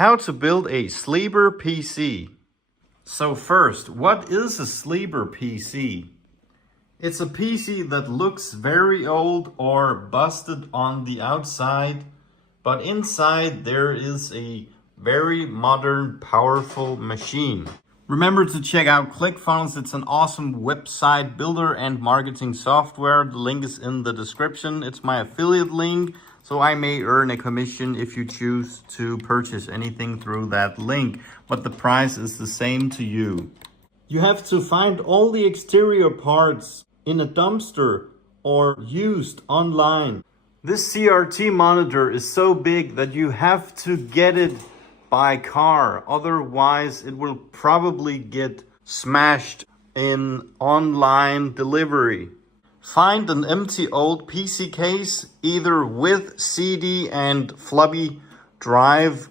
How to build a sleeper PC. So first, what is a sleeper PC? It's a PC that looks very old or busted on the outside, but inside there is a very modern, powerful machine. Remember to check out ClickFunnels. It's an awesome website builder and marketing software. The link is in the description. It's my affiliate link, so I may earn a commission if you choose to purchase anything through that link, but the price is the same to you. You have to find all the exterior parts in a dumpster or used online. This CRT monitor is so big that you have to get it by car, otherwise it will probably get smashed in online delivery. Find an empty old PC case, either with CD and floppy drive